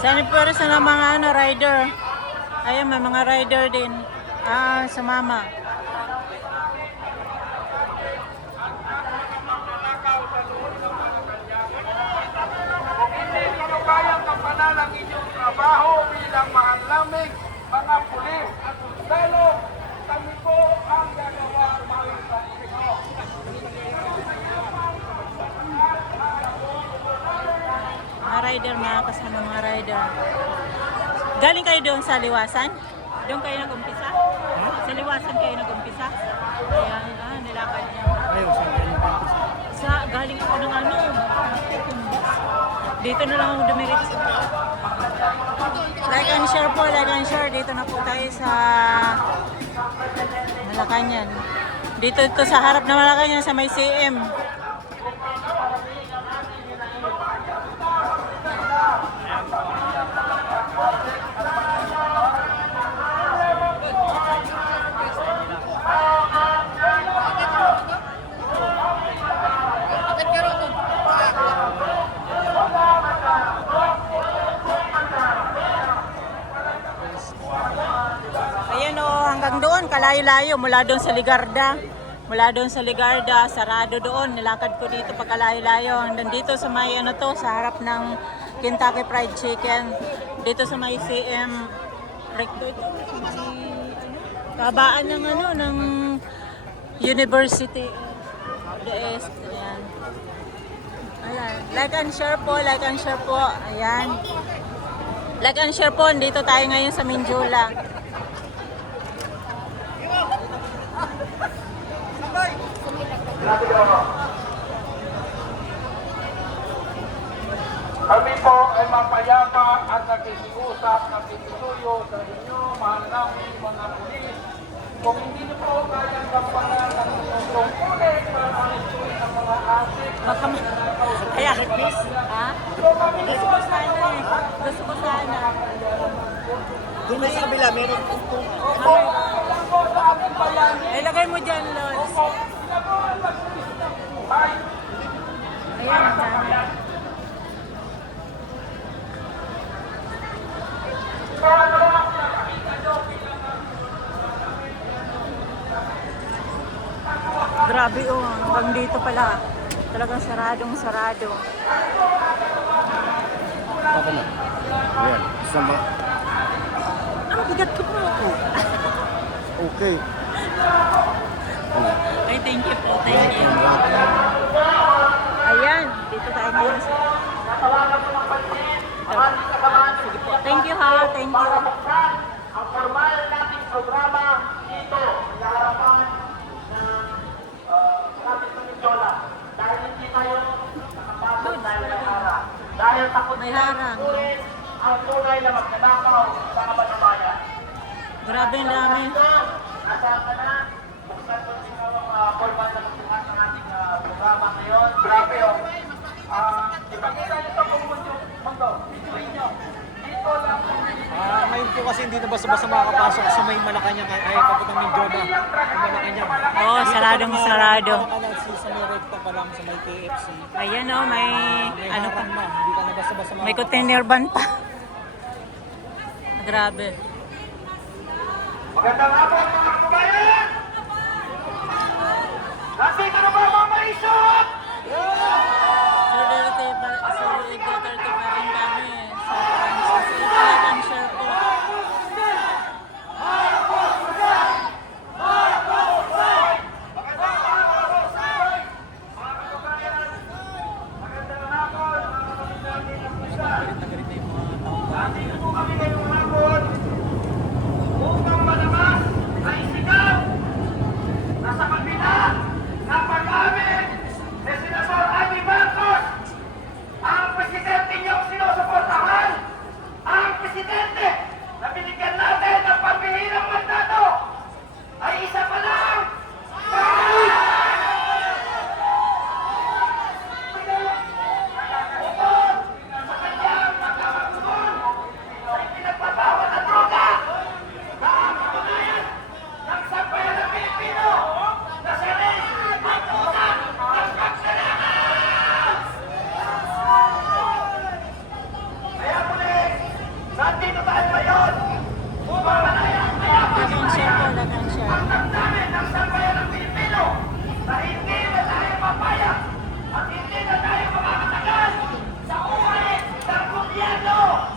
Sana pero sa mga rider. Ayun, may mga rider din. Sumama. Kayang kampanan ang inyong trabaho bilang maanglamig, mga pulis at sundalo, kami po ang gagawa sa inyo. Mga rider, mga kasama mga rider. Galing kayo doon sa Liwasan? Doon kayo nag-umpisa? Sa Liwasan kayo nag-umpisa? Ayan, nilakad niya. Ayun, saan galing pa? Galing ako ng dito na lang ako dumiretso. Like and share po, like and share. Dito na po tayo sa Malacanang. Dito ito sa harap na Malacanang sa may CM. Hanggang doon, kalayo-layo, mula doon sa Ligarda. Mula doon sa Ligarda, sarado doon. Nilakad ko dito pagkalayo-layo. Hanggang dito sa may sa harap ng Kentucky Fried Chicken. Dito sa may CM Recto ito. Kabaan ng ng University of the East. Ayan. Ayan. Like and share po, like and share po. Ayan. Like and share po, dito tayo ngayon sa Minjula. Kami po ay mapayapa at nakikiusap na pinituyo sa inyo, mahal namin mga pulis. Kung hindi niyo po kayang kampanan ng inyong tungkulin para alisuin ang mga asik, Kaya, ha? Gusto ko sana eh. Gusto ko sana. Doon na sa kabila, meron Ilagay mo dyan, Lods. Ayan, dami. Grabe hanggang dito pala. Talagang sarado. Ako na. Ayan. Sama. Ang bigat ko po. Okay. Ay, thank you po. Thank you. Ayan, dito tayo ngayon sa... Sige po. Thank you ha. Thank you. ang formal nating programa dito sa harapan ng ating Panginoon. Dahil hindi tayo nakapasok dahil may harang. Dahil takot May harang. ang tunay na magnanakaw sa kabataan. Grabe ang dami. Nasaan ka na? Buksan ko ikaw ang formal na magsukat ng ating programa ngayon. Grabe o. Ipakita niyo sa buong mundo. Videoin niyo. Dito lang po. Ngayon po kasi hindi na basta-basta makakapasok sa may Malacanang ay papuntang Mindioba. Malacanang. Oo, saradong sarado. Sa may recta pa lang sa may KFC. Ayan may ano pa. harang na. Hindi ka na basta-basta May container van pa. Grabe. Magandang hapon mga kabayan! Nandito na ba mga maisot? Solidarity pa rin kami sa Francis. Ito ang share po. Nandito po kami ngayong hapon upang malamas na isigaw na sa kabila ng pag-amin ni Senator Amy Marcos, ang presidente niyong sinusuportahan, ang presidente na binigyan natin ng pambihirang mandato ay isa pa lang, sa kanyang pagkakagulo ay pinagpapalagay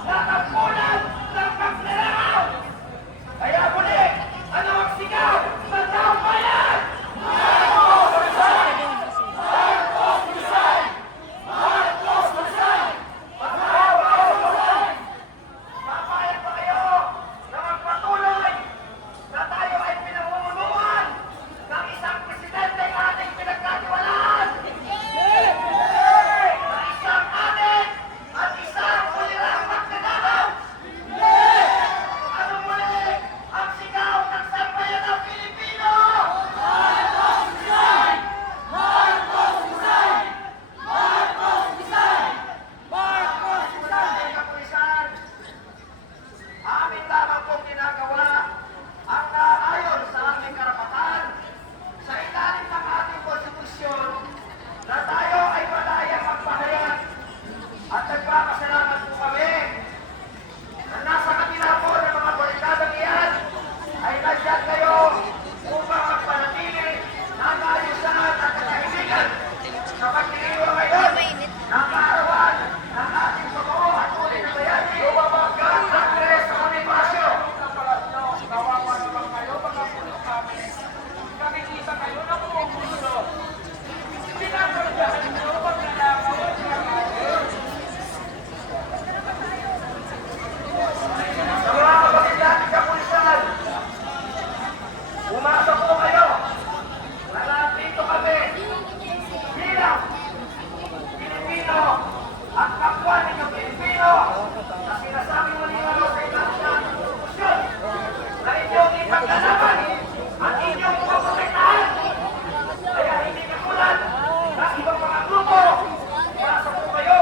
natampunan ng pagnanakaw. Kaya muli, ano ang sigaw ng taong bayan? Papayag ba kayo na magpatuloy na tayo ay pinamumunuan ng isang presidente ating pinagkatiwalaan? Na isang adik at isang ulirang magnanakaw? Ano muli ang sigaw ng sambayan ng Pilipino? Mga kapulisan, amin lamang pong ginagawa ang naayon sa aming karapatan sa ilalim ng ating konstitusyon na tayo ay malayang magpahayag at nagpapasalamat po kami na nasa kabila po ng mga barikadang iyan ay nandiyan kayo upang magpanatili ng ayusan at katahimikan sa pagdiriwang ngayon ng kaarawan ng ating totoo at tunay na bayani. Lumabanggang Andres Bonifacio. Kawawa naman kayo, mga puno kami. Nakikita kayo na pumupuno. Pinapagdahan nyo paglalakaw at pinapagdahan. Sa mga kapatid natin kapulisan, umasa po kayo na nandito kami bilang Pilipino at kapwa ninyong Pilipino na sinasabi mo niyo sa internasyonal na konstitusyon na inyong ipaglalaban at inyong poprotektahan. Kaya hindi katulad ng ibang mga grupo, umasa po kayo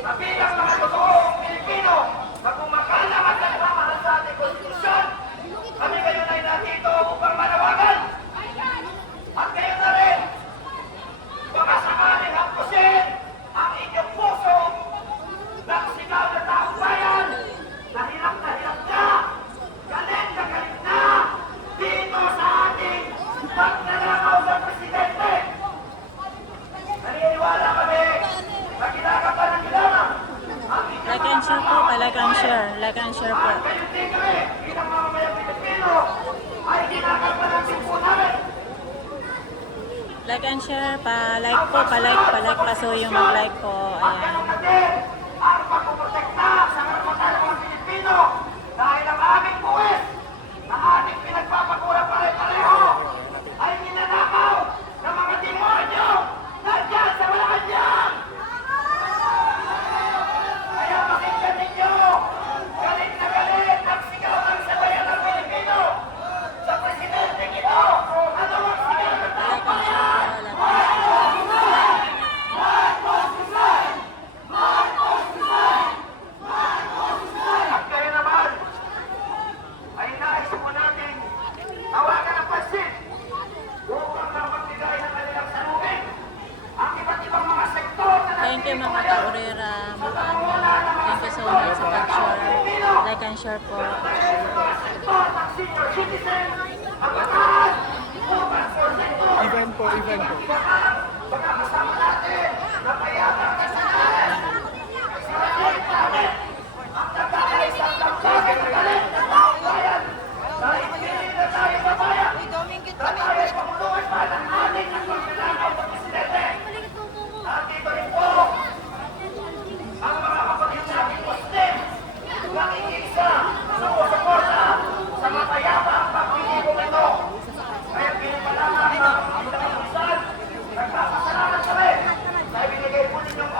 na bilang mga totoong Pilipino na kumakalam at nagmamahal sa ating konstitusyon, kami kayo na nandito upang manawagan. At kayo na rin, baka sakaling hampusin ang inyong puso ng sigaw na taong bayan na hirap na galit na dito sa ating pagnanakaw sa presidente. Naniniwala kami na ginagawa ng ginagawa ang inyong Like and share po, like and share. Like and share po. kayo din kami bilang mamamayang Pilipino ay ginagawa ng po namin. Like and share, pa-like po, pa-like pa. So yung mag-like po, At ayan. ganun na din ang pagpuprotekta sa karapatan ng mga Pilipino dahil ang aming buwis na ating pinagpapakura pare-pareho ay ninanakaw ng mga demonyo nandiyan sa Malacanang. Kaya pakinggan ninyo, galit na galit ang sigaw ng sabayan ng Pilipino sa presidente ito. Ano ang sigaw ng taong bayan? At kayo naman ay nais po natin tawagan ng pansin upang mapagbigay ng kanilang salubin ang iba't ibang mga sektor na Thank you mga kaurera, mga ano. Thank you so much sa pag-share. Like and share po. sektor ng senior citizen ang bataan upang for sektor Event po, event po. baka kasama natin na mayabang kasalanan sinasalik natin ang nagkakaisang damdamin ng galit ng taong bayan dahil hindi na tayo babayan na tayo ay pamunuan pa ng ating at pagkilakaw ng presidente. Nandito rin po ang mga kapatid nating Muslim na iisa sumusuporta sa mapayapang pagtitipong ito. Kaya pinipalaman ng mga kapatid ng Islam, nagpapasalamat kami na ibinigay po ninyong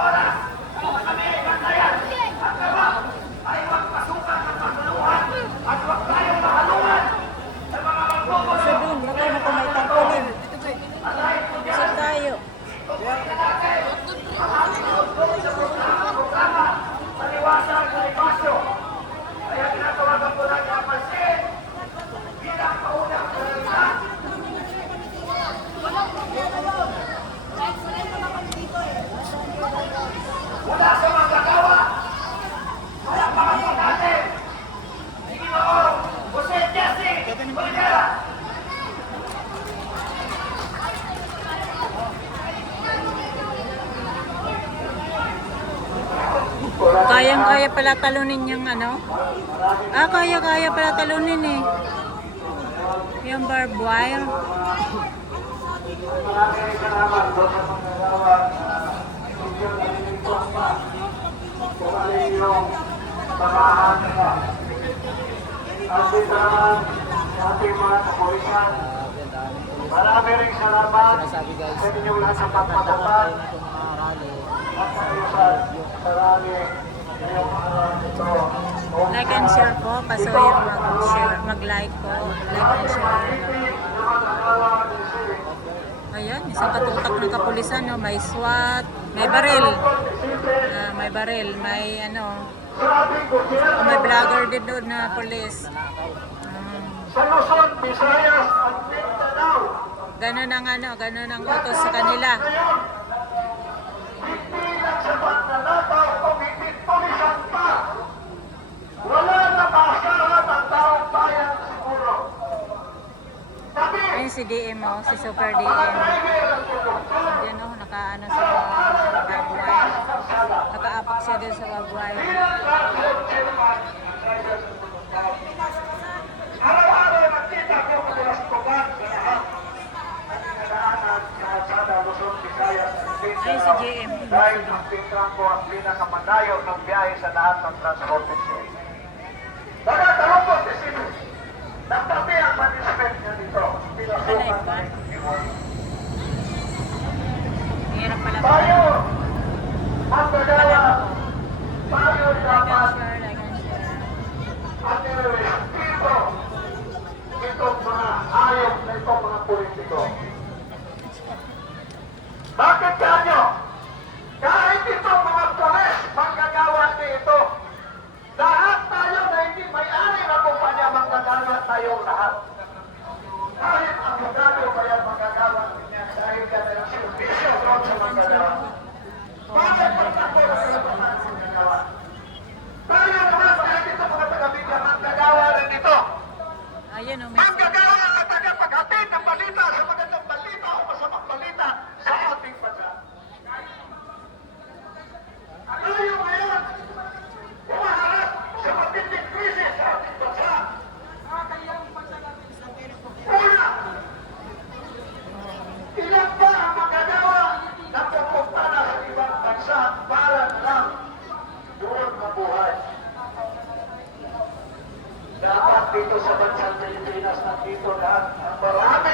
kaya pala talunin yung ano? Kaya pala talunin eh. Yung barbed wire. Maraming salamat doon sa manggagawa na medyo nalilito pa kung ano yung samahan nila. At dito naman sa ating mga kapulisan, marami rin salamat sa inyong lahat sa pagpatupad at ayusan sa rally ngayong araw nito. Like and share po. Pasuyo mag-share, mag-like po. Like and share. Ayan, isang katutak ng kapulisan, no? May SWAT, may baril. May baril, may ano, may vlogger din doon na pulis. Sa Luzon, Visayas at Mindanao, Ganun ang ano, ganun ang utos sa kanila. hindi lang sa pagnanakaw kung hindi pulisan pa. Wala na maasahan ang taong bayan siguro. Sabi, Ayun si DM mo, si Super DM. mga driver ang tutugtog. Yan o, nakaano sa barbed wire. Nakaapak siya din sa barbed wire. Bilang Council Chairman ng Drivers Tutugtog. Araw-araw nakita ko kapulastugan sa lahat ng pinagdaanan sa kalsada Luzon, Visayas at Ayun si Mindanao. GM. Dahil ang Pintrangko ang pinakamadayo ng biyahe sa lahat ng transportation. Nagkakaroon po si Sino. Nagpati ang management niya dito. Pinasukan ba? ng Iwan. Hirap pala po. Tayo ang gagawa. Tayo Like and dapat share, like and share. ang nirespeto itong mga ayok na itong mga politiko. Bakit kanyo? Kahit itong mga polis, manggagawa niyo ito. Lahat tayo na hindi may-ari na kumpanya, manggagawa tayong lahat. Kahit ang abogado kaya manggagawa niya dahil ka na ng servisyo doon sa manggagawa. Bakit magkako na kayo manggagawa? Tayo naman kahit itong mga taga-media, manggagawa rin ito. Ayun o, may Manggagawa at tagapaghatid ng balita sa magandang balita o masamang balita sa ating bansa. Tayo ngayon, umaharap sa matinding krisis sa ating bansa. Una, ilan ba ang magagawa na pupunta na sa ibang bansa para lang doon mabuhay? Dapat dito sa bansang Pilipinas nandito lahat ang marami